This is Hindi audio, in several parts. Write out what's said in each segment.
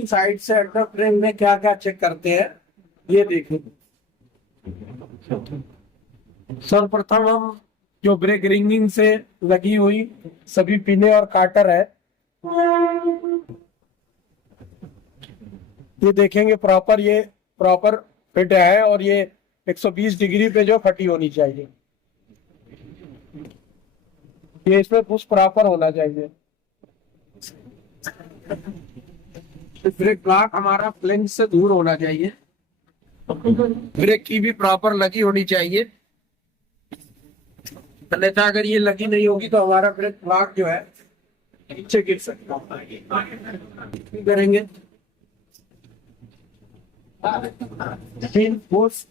सभी साइड से अंडर फ्रेम में क्या क्या चेक करते हैं ये देखें। सर्वप्रथम हम जो ब्रेक रिंगिंग से लगी हुई सभी पिने और काटर है ये देखेंगे प्रॉपर, ये प्रॉपर फिट है और ये 120 डिग्री पे जो फटी होनी चाहिए, ये इसमें पुश प्रॉपर होना चाहिए। ब्रेक ब्लॉक हमारा फ्लेंज से दूर होना चाहिए, ब्रेक की भी प्रॉपर लगी होनी चाहिए, अन्यथा अगर ये लगी नहीं होगी तो हमारा ब्रेक ब्लॉक जो है नीचे गिर सकता है। करेंगे पिन, पुश,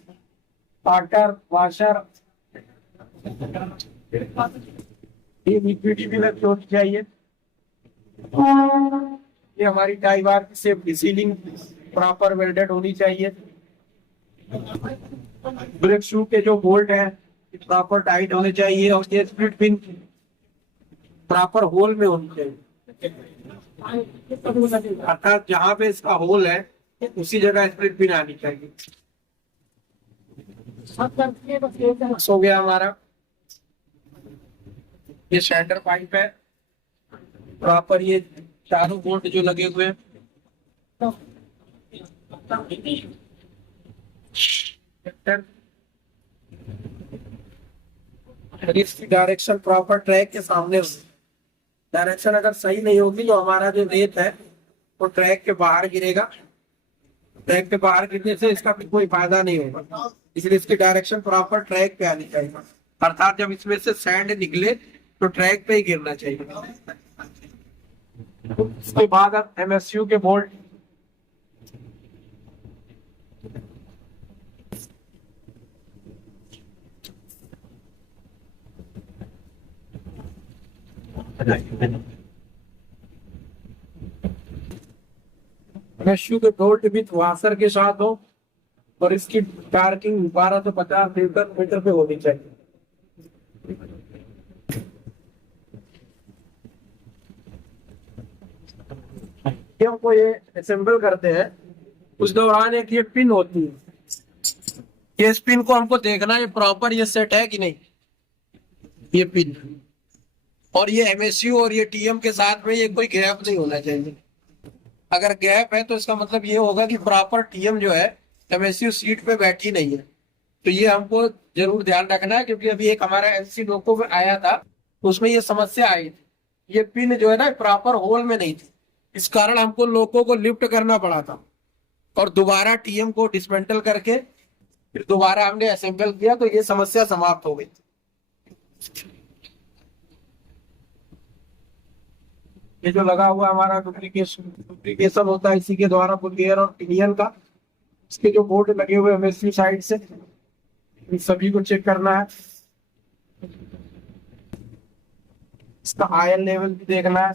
पार्टर, वाशर, ये लिक्विड भी लगी होनी चाहिए। ये हमारी टाई बार की सेफ्टी सीलिंग प्रॉपर वेल्डेड होनी चाहिए। ब्रेक शू के जो बोल्ट है प्रॉपर टाइट होने चाहिए और ये स्प्लिट पिन प्रॉपर होल में होनी चाहिए, अर्थात जहां पे इसका होल है उसी जगह स्प्लिट पिन आनी चाहिए। हो गया हमारा, ये सेंटर पाइप है प्रॉपर, ये चारों बोल्ट जो लगे हुए हैं इसकी डायरेक्शन प्रॉपर ट्रैक के सामने होगी। डायरेक्शन अगर सही नहीं होगी तो हमारा जो रेत है वो ट्रैक के बाहर गिरेगा, ट्रैक के बाहर गिरने से इसका कोई फायदा नहीं होगा, इसलिए इसकी डायरेक्शन प्रॉपर ट्रैक पे आनी चाहिए, अर्थात जब इसमें से सैंड निकले तो ट्रैक पे ही गिरना चाहिए। उसके बाद अब एमएसयू के बोल्ट, एमएसयू के बोल्ट भी वाशर के साथ हो और इसकी टार्किंग 12 से 50 मीटर पे होनी चाहिए। हमको ये असेंबल करते हैं उस दौरान एक ये पिन होती है, ये इस पिन को हमको देखना है प्रॉपर ये सेट है कि नहीं, ये पिन और ये एमएसयू और ये टीएम के साथ में ये कोई गैप नहीं होना चाहिए। अगर गैप है तो इसका मतलब ये होगा कि प्रॉपर टीएम जो है एमएसयू सीट पे बैठी नहीं है, तो ये हमको जरूर ध्यान रखना है, क्योंकि अभी एक हमारा एलसी लोको में आया था तो उसमें ये समस्या आई थी, ये पिन जो है ना प्रॉपर होल में नहीं थी, इस कारण हमको लोको को लिफ्ट करना पड़ा था और दोबारा टीएम को डिसमेंटल करके फिर दोबारा हमने असेंबल किया, तो ये समस्या समाप्त हो गई। ये जो लगा हुआ हमारा डुप्लीकेशन होता है इसी के द्वारा बुलियर और पिनियन का, इसके जो बोर्ड लगे हुए एमएसयू साइड से इन सभी को चेक करना है, इसका आयल लेवल भी देखना है।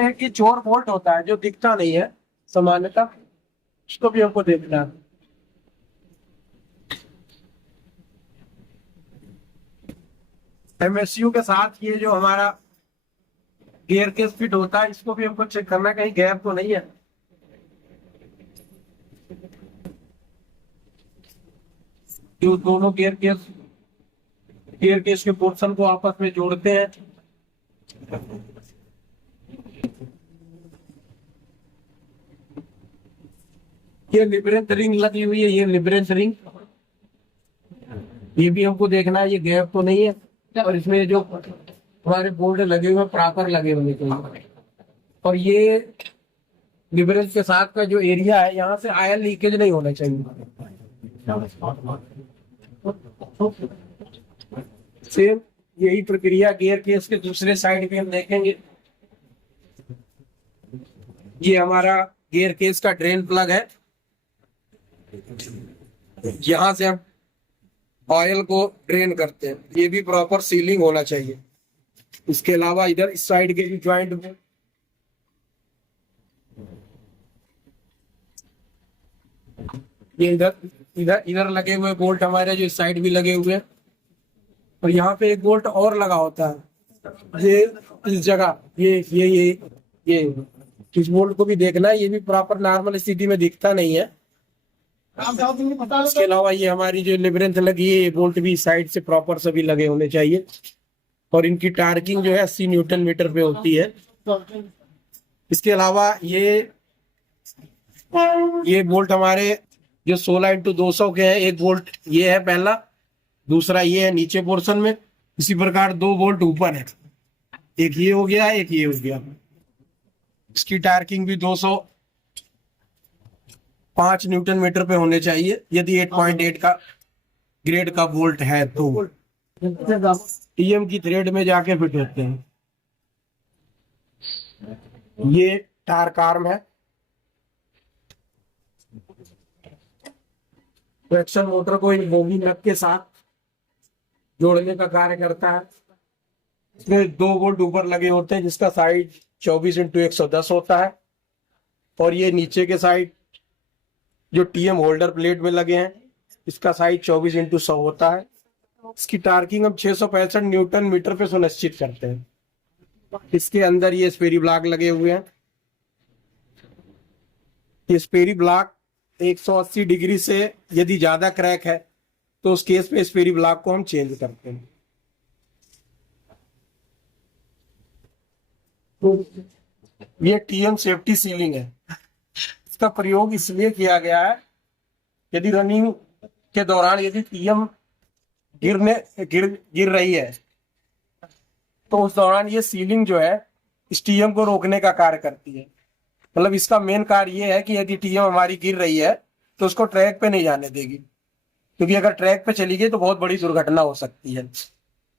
एक ये चोर बोल्ट होता है जो दिखता नहीं है सामान्यतः, उसको भी हमको देखना है। एमएसयू के साथ ये जो हमारा गियर केस फिट होता है इसको भी हमको चेक करना कहीं गैप तो नहीं है। जो दोनों गियर केस के पोर्शन को आपस में जोड़ते हैं, ये लिबरेंस रिंग लगी हुई है, ये लिबरेंस रिंग, ये भी हमको देखना है ये गैप तो नहीं है, और इसमें जो हमारे बोल्ट लगे हुए प्रॉपर लगे होने चाहिए, और ये लिबरेंस के साथ का जो एरिया है यहाँ से आयल लीकेज नहीं होना चाहिए। सेम यही प्रक्रिया गियर केस के दूसरे साइड पे हम देखेंगे। ये हमारा गियर केस का ड्रेन प्लग है, यहां से हम ऑयल को ड्रेन करते हैं, ये भी प्रॉपर सीलिंग होना चाहिए। इसके अलावा इधर इस साइड के ज्वाइंट में ये इधर इधर इधर लगे हुए बोल्ट हमारे जो इस साइड भी लगे हुए हैं, और यहाँ पे एक बोल्ट और लगा होता है, ये इस जगह, ये इस बोल्ट को भी देखना है, ये भी प्रॉपर नॉर्मल स्थिति में दिखता नहीं है। इसके अलावा ये हमारी जो लेबरेंथ लगी है, ये बोल्ट भी साइड से प्रॉपर सभी लगे होने चाहिए। और इनकी टार्किंग जो है 80 न्यूटन मीटर पे होती है। इसके अलावा ये बोल्ट हमारे जो 16x200 के हैं, एक बोल्ट ये है पहला, दूसरा ये है नीचे पोर्शन में, इसी प्रकार 2 बोल्ट ऊपर है, एक ये हो गया, एक ये हो गया। इसकी टार्किंग भी 205 न्यूटन मीटर पे होने चाहिए, यदि 8.8 का ग्रेड का बोल्ट है तो टीएम की थ्रेड में जाके फिट होते हैं। ये टार्क आर्म है, ट्रैक्शन मोटर को इन बोगी नट के साथ जोड़ने का कार्य करता है। इसमें 2 बोल्ट ऊपर लगे होते हैं, जिसका साइज 24x110 होता है। और ये नीचे के साइड जो टीएम होल्डर प्लेट में लगे हैं, इसका साइज 24x100 होता है। इसकी टार्किंग हम 665 न्यूटन मीटर पे सुनिश्चित करते हैं। इसके अंदर ये स्पेरी ब्लॉक लगे हुए हैं। ये स्पेरी ब्लॉक 180 डिग्री से यदि ज्यादा क्रैक है तो उस केस में स्पेरी ब्लॉक को हम चेंज करते हैं। तो ये टीएम सेफ्टी सीलिंग है। इसका प्रयोग इसलिए किया गया है, यदि रनिंग के दौरान यदि टीएम गिर रही है तो उस दौरान ये सीलिंग जो है इस टीएम को रोकने का कार्य करती है। मतलब इसका मेन कार्य ये है कि यदि टीएम हमारी गिर रही है तो उसको ट्रैक पे नहीं जाने देगी, क्योंकि अगर ट्रैक पे चली गई तो बहुत बड़ी दुर्घटना हो सकती है। तो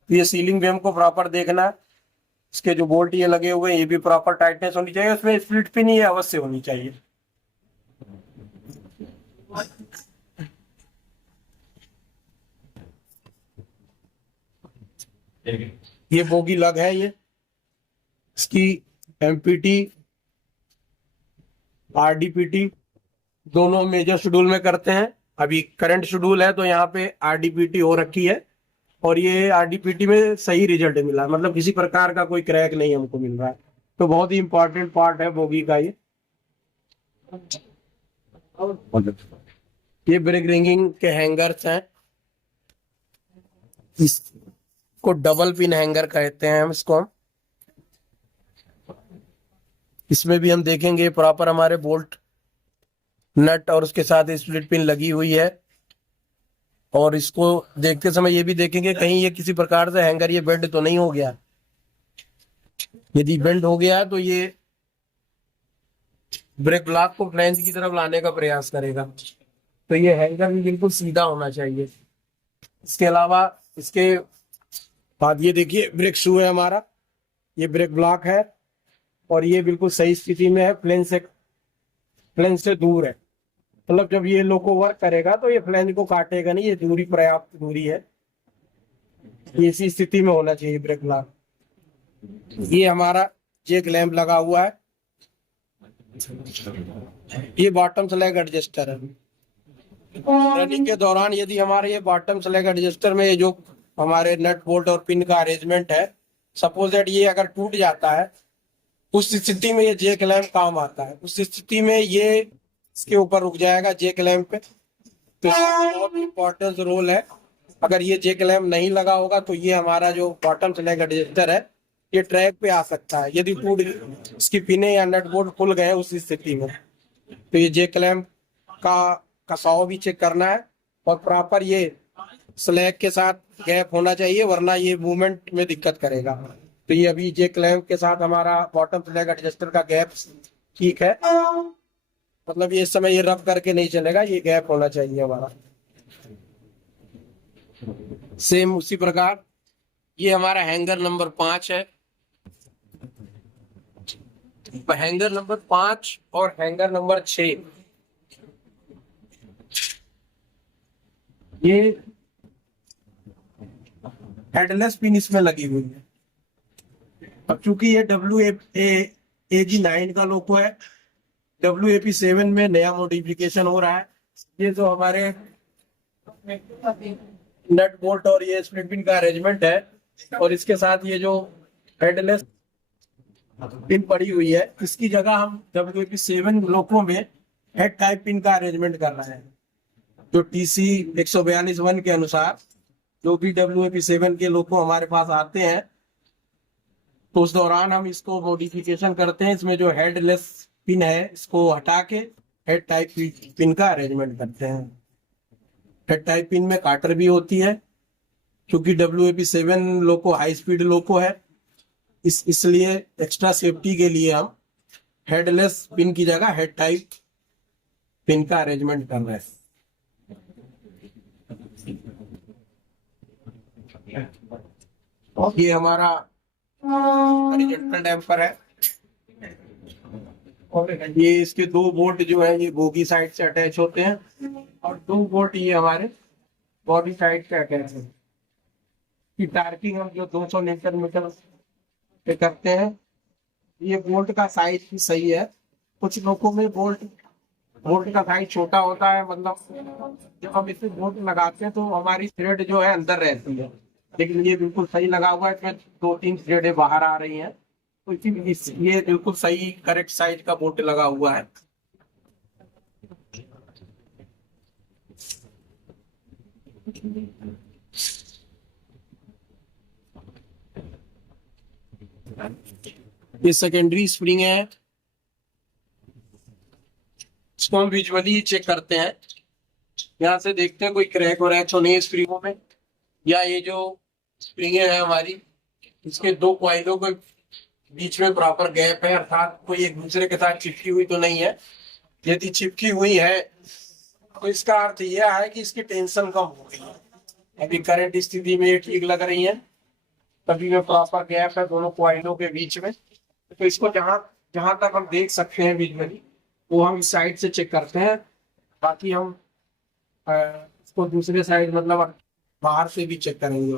ये सीलिंग भी हमको प्रॉपर देखना है। इसके जो बोल्ट ये लगे हुए हैं, ये भी प्रॉपर टाइटनेस होनी चाहिए, उसमें स्प्लिट पिन ये अवश्य होनी चाहिए। ये बोगी लग है, ये इसकी एमपीटी आरडीपीटी दोनों मेजर शेड्यूल में करते हैं। अभी करंट शेड्यूल है तो यहाँ पे आरडीपीटी हो रखी है, और ये आरडीपीटी में सही रिजल्ट मिला, मतलब किसी प्रकार का कोई क्रैक नहीं हमको मिल रहा है। तो बहुत ही इंपॉर्टेंट पार्ट है बोगी का ये ब्रेक रिंगिंग के हैंगर्स हैं, इसको डबल पिन हैंगर कहते हैं हम इसको। इसमें भी हम देखेंगे प्रॉपर हमारे बोल्ट नट और उसके साथ स्प्लिट पिन लगी हुई है। और इसको देखते समय ये भी देखेंगे कहीं ये किसी प्रकार से हैंगर ये बेंड तो नहीं हो गया। यदि बेंड हो गया तो ये ब्रेक ब्लॉक को फ्लैंज की तरफ लाने का प्रयास करेगा। तो ये हैंगर भी बिल्कुल सीधा होना चाहिए। इसके अलावा इसके बाद ये देखिए ब्रेक शू है हमारा, ये ब्रेक ब्लॉक है और ये बिल्कुल सही स्थिति में है, फ्लैंज से दूर है। मतलब जब ये लोको वर्क करेगा तो ये फ्लैंज को काटेगा नहीं, ये दूरी पर्याप्त दूरी है, ये इसी स्थिति में होना चाहिए ब्रेक ब्लॉक। ये हमारा जेक लैंप लगा हुआ है, ये बॉटम स्लैग एडजस्टर है। रनिंग के दौरान यदि हमारे ये बॉटम स्लैग एडजस्टर में ये जो हमारे नट बोल्ट और पिन का अरेंजमेंट है, सपोज दैट ये अगर टूट जाता है, उस स्थिति में ये जेक लैंप काम आता है। उस स्थिति में ये इसके ऊपर रुक जाएगा जेक लैंप पे। तो बहुत इंपॉर्टेंट रोल है। अगर ये जेक लैंप नहीं लगा होगा तो ये हमारा जो बॉटम स्लैग एडजस्टर है ये ट्रैक पे आ सकता है, यदि टूट इसकी पिने या नट बोल्ट खुल गए उस स्थिति में। तो ये जेक लैंप का कसाव भी चेक करना है और प्रॉपर ये स्लैग के साथ गैप होना चाहिए, वरना ये मूवमेंट में दिक्कत करेगा। तो ये अभी जेक लैंप के साथ हमारा बॉटम स्लैग एडजस्टर का गैप ठीक है, मतलब ये इस समय ये रब करके नहीं चलेगा, ये गैप होना चाहिए हमारा। सेम उसी प्रकार ये हमारा हैंगर नंबर 5 है। हैंगर नंबर 5 और हैंगर नंबर 6 ये हेडलेस पिन इसमें लगी हुई है। अब चूंकि ये WAG9 का लोगो है, WAP7 में नया मॉडिफिकेशन हो रहा है। ये जो हमारे नट बोल्ट और ये स्प्लिट पिन का अरेंजमेंट है, और इसके साथ ये जो हेडलेस पिन पड़ी हुई है, इसकी जगह हम WP7 लोको में हेड टाइप पिन का अरेंजमेंट कर रहे हैं। जो TC 142(1) के अनुसार जो भी WP7 के लोको हमारे पास आते हैं, तो उस दौरान हम इसको मॉडिफिकेशन करते हैं। इसमें जो हेडलेस पिन है इसको हटा के हेड टाइप पिन का अरेंजमेंट करते हैं। हेड टाइप पिन में काटर भी होती है, क्योंकि WP7 लोको हाई स्पीड लोको है, इसलिए एक्स्ट्रा सेफ्टी के लिए हम हेडलेस पिन की जगह हेड टाइप पिन का अरेंजमेंट कर रहे हैं। ये हमारा हॉरिजॉन्टल डैम्पर है, और ये इसके 2 बोल्ट जो है ये बोगी साइड से अटैच होते हैं, और 2 बोल्ट ये हमारे बॉडी साइड से अटैच है। की टार्किंग हम जो 200 न्यूटन मीटर पे करते हैं। ये बोल्ट का साइज भी सही है। कुछ लोगों में बोल्ट का साइज छोटा होता है, मतलब जब हम इसे बोल्ट लगाते हैं तो हमारी थ्रेड जो है अंदर रहती है, लेकिन ये बिल्कुल सही लगा हुआ है। इसमें 2-3 थ्रेडें बाहर आ रही हैं, तो ये बिल्कुल सही करेक्ट साइज का बोल्ट लगा हुआ है। ये सेकेंडरी स्प्रिंग है, इसको हम विजुअली चेक करते हैं। यहाँ से देखते हैं कोई क्रैक वरैक तो नहीं है स्प्रिंगों में, या ये जो स्प्रिंग है हमारी, इसके 2 कॉइलों के बीच में प्रॉपर गैप है, अर्थात कोई एक दूसरे के साथ चिपकी हुई तो नहीं है। यदि चिपकी हुई है तो इसका अर्थ यह है कि इसकी टेंशन कम हो गई है। अभी करंट स्थिति में ये ठीक लग रही है, तभी में प्रॉपर गैप है दोनों कॉइलों के बीच में। तो इसको जहां तक हम देख सकते हैं विजुअली, वो हम इस साइड से चेक करते हैं। बाकी हम इसको दूसरे साइड मतलब बाहर से भी चेक करेंगे।